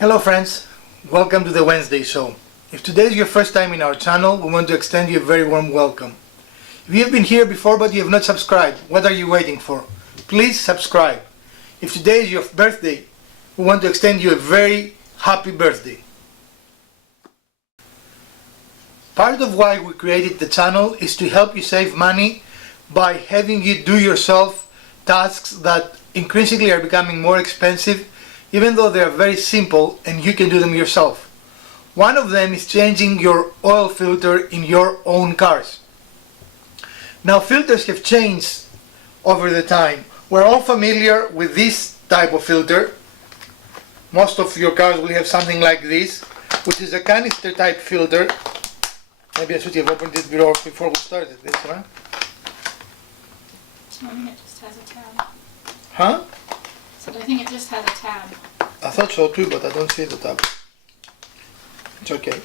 Hello friends, welcome to the Wednesday show. If today is your first time in our channel, we want to extend you a very warm welcome. If you have been here before but you have not subscribed, what are you waiting for? Please subscribe. If today is your birthday, we want to extend you a very happy birthday. Part of why we created the channel is to help you save money by having you do yourself tasks that increasingly are becoming more expensive, even though they are very simple and you can do them yourself. One of them is changing your oil filter in your own cars. Now, filters have changed over the time. We're all familiar with this type of filter. Most of your cars will have something like this, which is a canister type filter. Maybe I should have opened it before we started this, right? I think it just has a tab. Huh? So I think it just has a tab. I thought so too, but I don't see the tab. It's okay.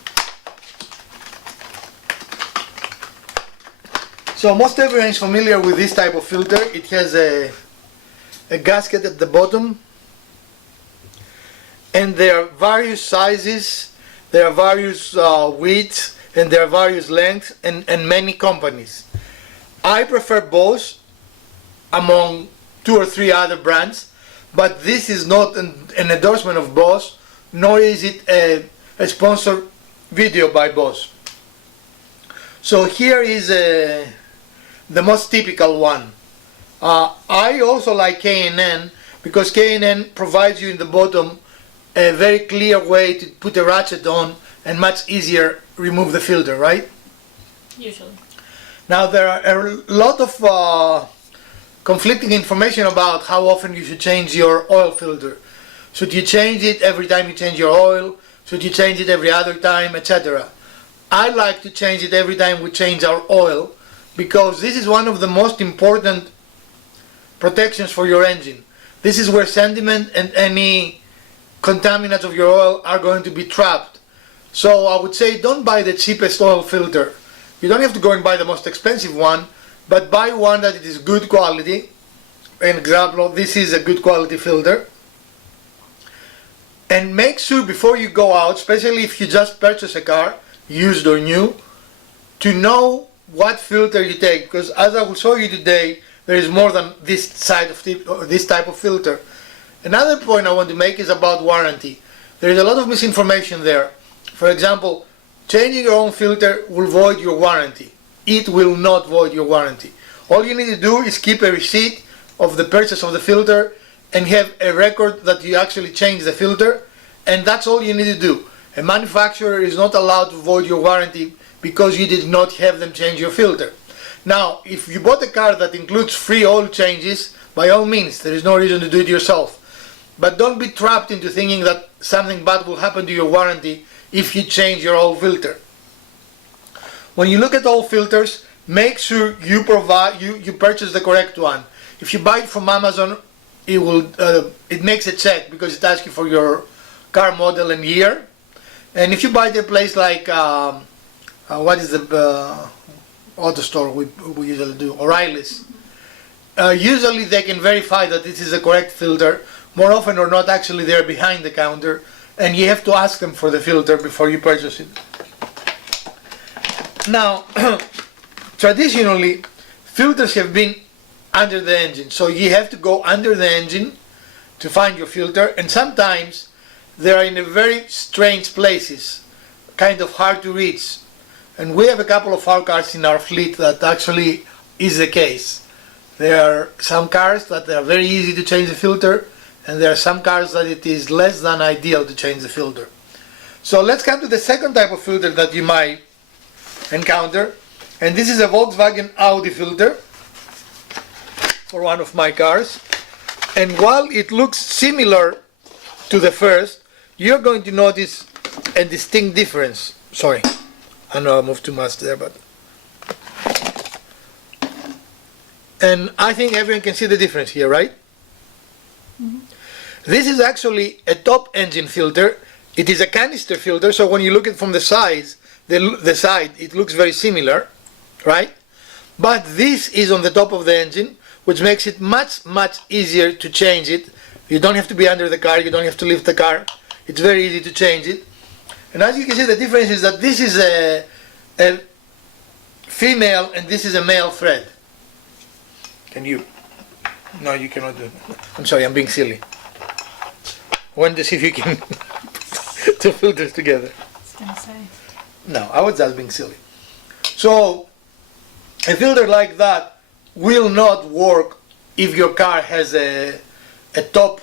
So most everyone is familiar with this type of filter. It has a gasket at the bottom, and there are various sizes, there are various widths, and there are various lengths, and many companies. I prefer Bosch among 2 or 3 other brands, but this is not an endorsement of Bosch, nor is it a sponsored video by Bosch. So here is the most typical one. I also like K&N because K&N provides you in the bottom a very clear way to put a ratchet on and much easier remove the filter, right? Usually. Now there are a lot of conflicting information about how often you should change your oil filter. Should you change it every time you change your oil? Should you change it every other time, etc.? I like to change it every time we change our oil because this is one of the most important protections for your engine. This is where sediment and any contaminants of your oil are going to be trapped. So I would say don't buy the cheapest oil filter. You don't have to go and buy the most expensive one, but buy one that it is good quality. An example, this is a good quality filter. And make sure before you go out, especially if you just purchase a car, used or new, to know what filter you take, because as I will show you today, there is more than this type of filter. Another point I want to make is about warranty. There is a lot of misinformation there. For example, changing your own filter will void your warranty. It will not void your warranty. All you need to do is keep a receipt of the purchase of the filter and have a record that you actually changed the filter, and that's all you need to do. A manufacturer is not allowed to void your warranty because you did not have them change your filter. Now, if you bought a car that includes free oil changes, by all means, there is no reason to do it yourself. But don't be trapped into thinking that something bad will happen to your warranty if you change your oil filter. When you look at all filters, make sure you purchase the correct one. If you buy it from Amazon, it makes a check because it asks you for your car model and year. And if you buy it at a place like what is the auto store we usually do, O'Reilly's, usually they can verify that this is the correct filter. More often or not, actually they're behind the counter, and you have to ask them for the filter before you purchase it. Now, traditionally, filters have been under the engine, so you have to go under the engine to find your filter, and sometimes they are in a very strange places, kind of hard to reach. And we have a couple of our cars in our fleet that actually is the case. There are some cars that are very easy to change the filter, and there are some cars that it is less than ideal to change the filter. So let's come to the second type of filter that you might encounter, and this is a Volkswagen Audi filter for one of my cars. And while it looks similar to the first, you're going to notice a distinct difference. Sorry, I know I moved too much there, but and I think everyone can see the difference here, right? Mm-hmm. This is actually a top engine filter. It is a canister filter, so when you look at it from the side, it looks very similar, right? But this is on the top of the engine, which makes it much easier to change it. You don't have to be under the car, you don't have to lift the car. It's very easy to change it. And as you can see, the difference is that this is a female and this is a male thread. Can you? No, you cannot do it. I'm sorry, I'm being silly. I wanted to see if you can two filters together. I was gonna say. No, I was just being silly. So, a filter like that will not work if your car has a top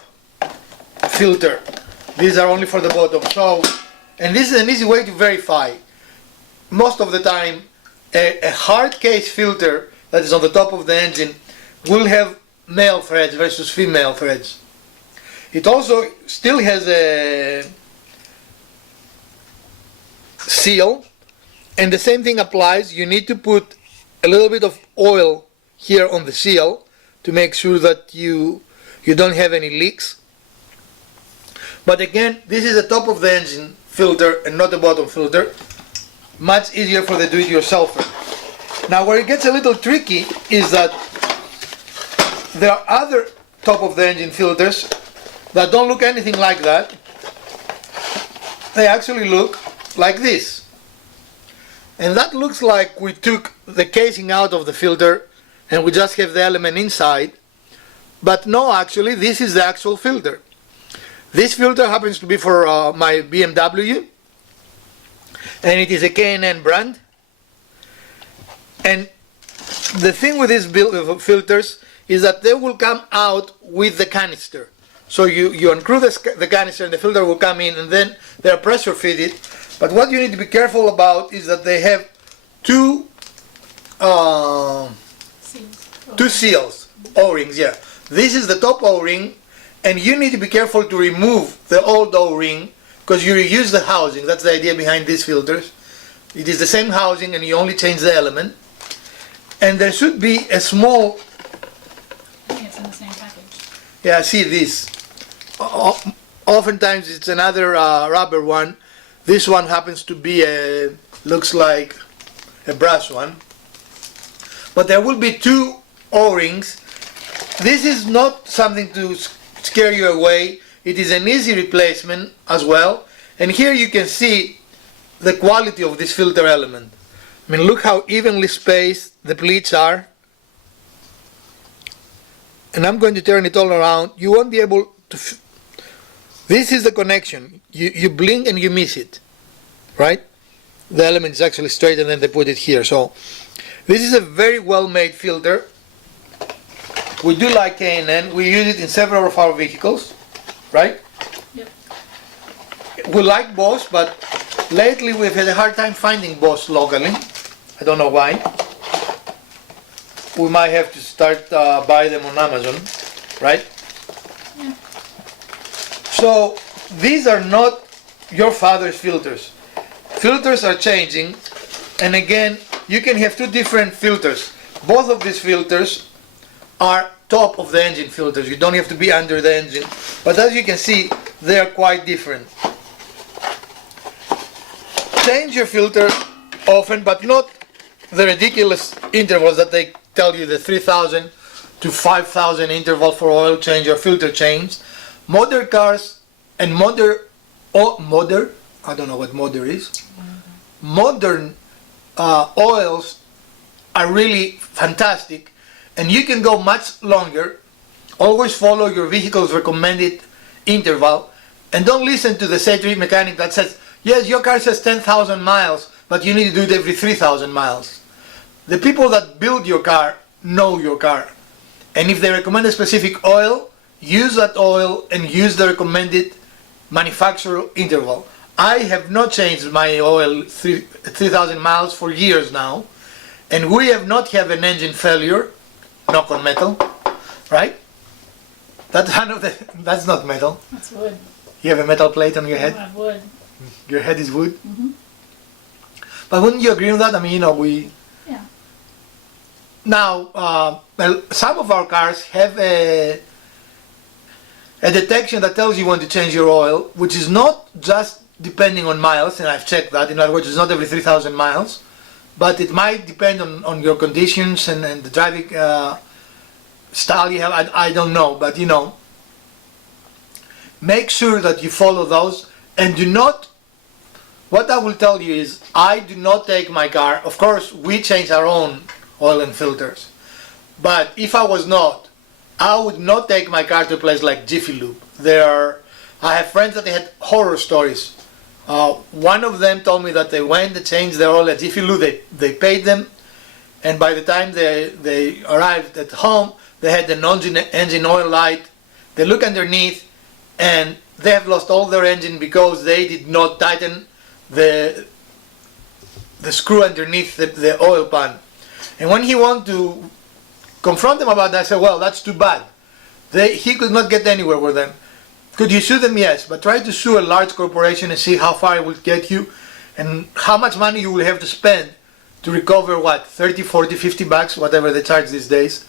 filter. These are only for the bottom. So, and this is an easy way to verify. Most of the time, a hard case filter that is on the top of the engine will have male threads versus female threads. It also still has a seal, and the same thing applies. You need to put a little bit of oil here on the seal to make sure that you don't have any leaks. But again, this is the top of the engine filter and not the bottom filter. Much easier for the do-it-yourselfer. Now where it gets a little tricky is that there are other top of the engine filters that don't look anything like that. They actually look like this. And that looks like we took the casing out of the filter and we just have the element inside. But no, actually this is the actual filter. This filter happens to be for my BMW, and it is a K&N brand. And the thing with these filters is that they will come out with the canister. So you unscrew the canister and the filter will come in, and then they are pressure fitted. But what you need to be careful about is that they have two seals, O-rings, yeah. This is the top O-ring, and you need to be careful to remove the old O-ring because you reuse the housing. That's the idea behind these filters. It is the same housing and you only change the element. And there should be a small... I think it's in the same package. Yeah, see this. Oftentimes it's another rubber one. This one happens to be looks like a brass one. But there will be two O-rings. This is not something to scare you away. It is an easy replacement as well. And here you can see the quality of this filter element. I mean, look how evenly spaced the pleats are. And I'm going to turn it all around. You won't be able to... This is the connection. You blink and you miss it, right? The element is actually straight and then they put it here. So this is a very well made filter. We do like K&N. We use it in several of our vehicles, right? Yep. We like Bosch, but lately we've had a hard time finding Bosch locally. I don't know why. We might have to start buy them on Amazon, right? Yeah. So these are not your father's filters. Filters are changing, and again, you can have two different filters. Both of these filters are top of the engine filters. You don't have to be under the engine, but as you can see, they are quite different. Change your filter often, but not the ridiculous intervals that they tell you, the 3,000 to 5,000 interval for oil change or filter change. Modern cars and modern, I don't know what modern is. Modern oils are really fantastic, and you can go much longer. Always follow your vehicle's recommended interval, and don't listen to the Safety mechanic that says, yes, your car says 10,000 miles, but you need to do it every 3,000 miles. The people that build your car know your car, and if they recommend a specific oil, use that oil and use the recommended manufacturer interval. I have not changed my oil 3,000 miles for years now, and we have not had an engine failure, knock on metal, right? That's not metal. That's wood. You have a metal plate on your I head? have wood. Your head is wood? Mm-hmm. But wouldn't you agree with that? I mean, we... Yeah. Now, well, some of our cars have a detection that tells you when to change your oil, which is not just depending on miles, and I've checked that. In other words, it's not every 3,000 miles, but it might depend on your conditions and the driving style you have. I don't know, but make sure that you follow those. And do not, what I will tell you is, I do not take my car, of course we change our own oil and filters, but if I was not, I would not take my car to a place like Jiffy Lube. I have friends that they had horror stories. One of them told me that they went to change their oil at Jiffy Lube, they paid them, and by the time they arrived at home, they had an engine oil light. They look underneath, and they have lost all their engine because they did not tighten the screw underneath the oil pan. And when he wanted to confront them about that, I said, well, that's too bad. He could not get anywhere with them. Could you sue them? Yes, but try to sue a large corporation and see how far it will get you and how much money you will have to spend to recover, what, 30, 40, 50 bucks, whatever they charge these days.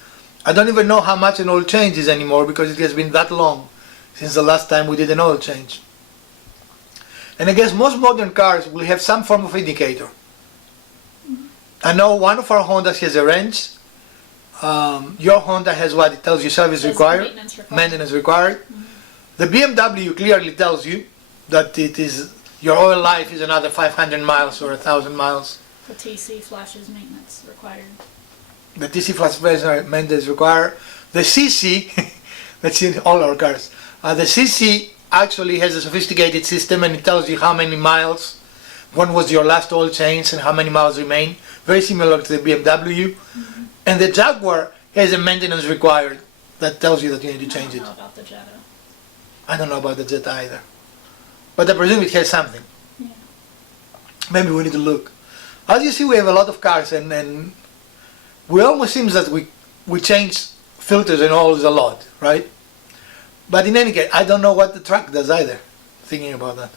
I don't even know how much an oil change is anymore because it has been that long since the last time we did an oil change. And I guess most modern cars will have some form of indicator. I know one of our Hondas has a wrench. Your Honda has what? It tells you service required, maintenance required. The BMW clearly tells you that your oil life is another 500 miles or 1,000 miles. The TC flashes maintenance required. The TC flashes maintenance required. The CC, that's in all our cars. The CC actually has a sophisticated system and it tells you how many miles, when was your last oil change and how many miles remain. Very similar to the BMW. And the Jaguar has a maintenance required that tells you that you need to change it. I don't know about the Jetta. I don't know about the Jetta either. But I presume it has something. Yeah. Maybe we need to look. As you see, we have a lot of cars and we almost seems that we change filters and oils a lot, right? But in any case, I don't know what the truck does either, thinking about that.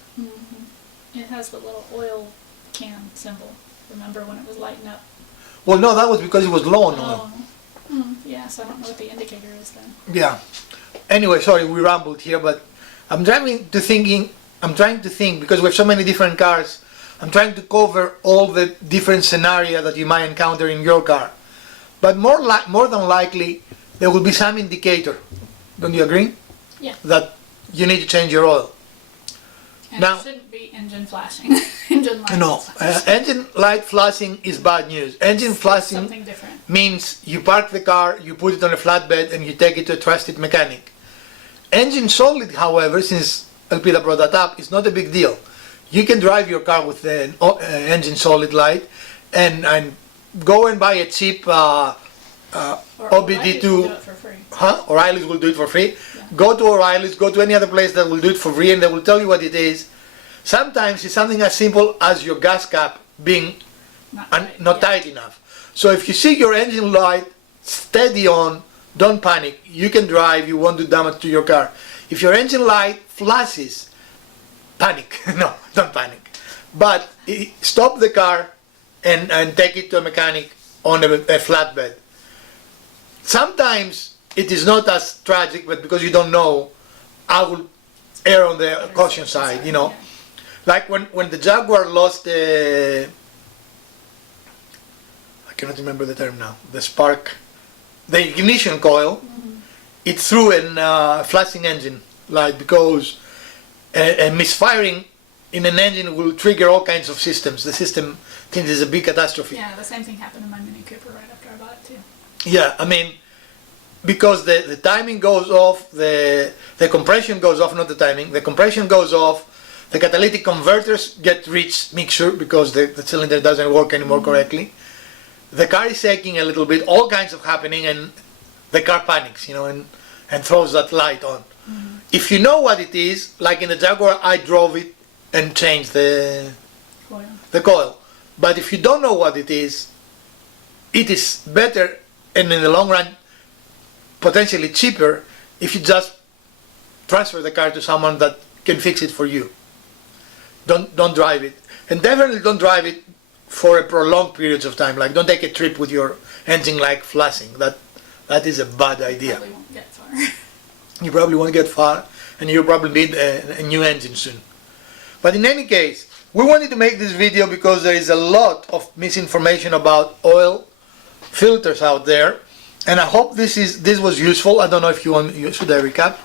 It has the little oil can symbol. Remember when it was lighting up? Well, no, that was because it was low on oil. Yeah, so I don't know what the indicator is then. Yeah. Anyway, sorry, we rambled here, but I'm trying to think, because we have so many different cars, I'm trying to cover all the different scenarios that you might encounter in your car. But more than likely, there will be some indicator. Don't you agree? Yeah. That you need to change your oil. And Now, it shouldn't be engine flashing. Engine light. No, engine light flashing is bad news. Engine flashing Something different. means you park the car, you put it on a flatbed, and you take it to a trusted mechanic. Engine solid, however, since Elpida brought that up, is not a big deal. You can drive your car with an engine solid light and go and buy a cheap Or OBD2. O'Reilly's will do it for free. O'Reilly's will do it for free. Yeah. Go to O'Reilly's, go to any other place that will do it for free and they will tell you what it is. Sometimes it's something as simple as your gas cap being not tight enough. So if you see your engine light steady on, don't panic. You can drive, you won't do damage to your car. If your engine light flashes, panic. No, don't panic. But stop the car and take it to a mechanic on a flatbed. Sometimes it is not as tragic, but because you don't know, I will err on the caution side, you know. Yeah. Like when the Jaguar lost the, I cannot remember the term now, the spark, the ignition coil, it threw a flashing engine light because a misfiring in an engine will trigger all kinds of systems. The system thinks it's a big catastrophe. Yeah, the same thing happened to my Mini Cooper right after I bought it too. Yeah, I mean, because the timing goes off, the compression goes off, not the timing, the compression goes off, the catalytic converters get rich mixture because the cylinder doesn't work anymore correctly. The car is shaking a little bit, all kinds of happening, and the car panics, you know, and throws that light on. If you know what it is, like in the Jaguar, I drove it and changed the coil. But if you don't know what it is better and in the long run potentially cheaper if you just transfer the car to someone that can fix it for you. Don't drive it, and definitely don't drive it for a prolonged periods of time. Like, don't take a trip with your engine like flashing. That is a bad idea. Probably won't get far. You probably won't get far, and you probably need a new engine soon. But in any case, we wanted to make this video because there is a lot of misinformation about oil filters out there, and I hope this was useful. I don't know if you should I recap.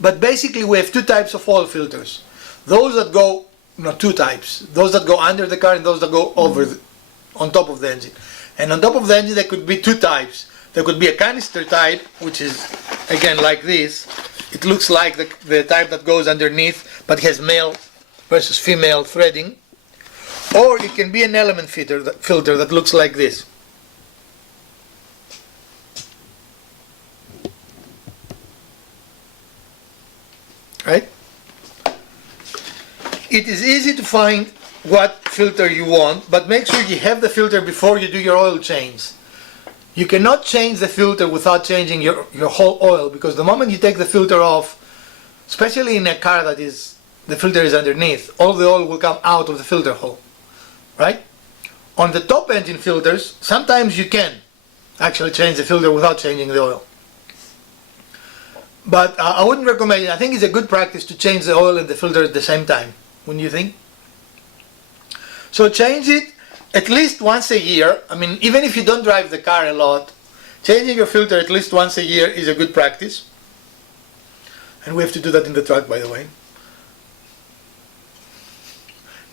But basically we have two types of oil filters. Those that go, no, two types. Those that go under the car and those that go over, on top of the engine. And on top of the engine there could be two types. There could be a canister type, which is, again, like this. It looks like the type that goes underneath, but has male versus female threading. Or it can be an element filter that looks like this. Right? It is easy to find what filter you want, but make sure you have the filter before you do your oil change. You cannot change the filter without changing your whole oil, because the moment you take the filter off, especially in a car that is, the filter is underneath, all the oil will come out of the filter hole. Right? On the top engine filters, sometimes you can actually change the filter without changing the oil. But I wouldn't recommend it. I think it's a good practice to change the oil and the filter at the same time. Wouldn't you think? So change it at least once a year. I mean, even if you don't drive the car a lot, changing your filter at least once a year is a good practice. And we have to do that in the truck, by the way.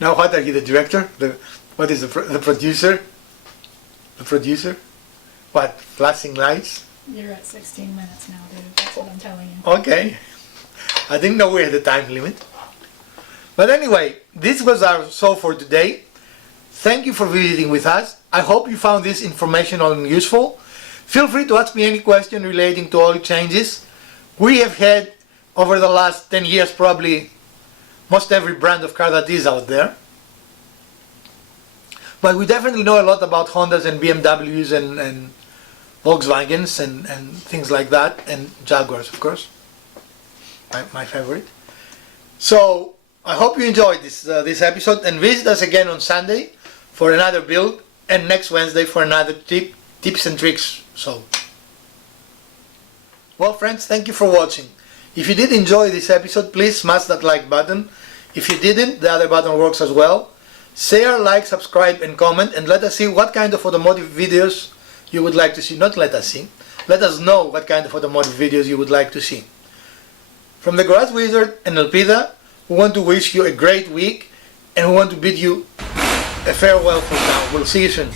Now, what are you, the director? What is the producer? The producer? What? Flashing lights? You're at 16 minutes now, dude. That's what I'm telling you. Okay. I didn't know we had a time limit. But anyway, this was our show for today. Thank you for visiting with us. I hope you found this informational and useful. Feel free to ask me any question relating to oil changes. We have had, over the last 10 years, probably most every brand of car that is out there. But we definitely know a lot about Hondas and BMWs and Volkswagens and things like that, and Jaguars, of course, my favorite. So I hope you enjoyed this episode, and visit us again on Sunday for another build, and next Wednesday for another tips and tricks show. Well, friends, thank you for watching. If you did enjoy this episode, please smash that like button. If you didn't, the other button works as well. Share, like, subscribe and comment, and let us see what kind of automotive videos you would like to see. Not let us see. Let us know what kind of automotive videos you would like to see. From the Garage Wizard and Elpida, we want to wish you a great week, and we want to bid you a farewell for now. We'll see you soon.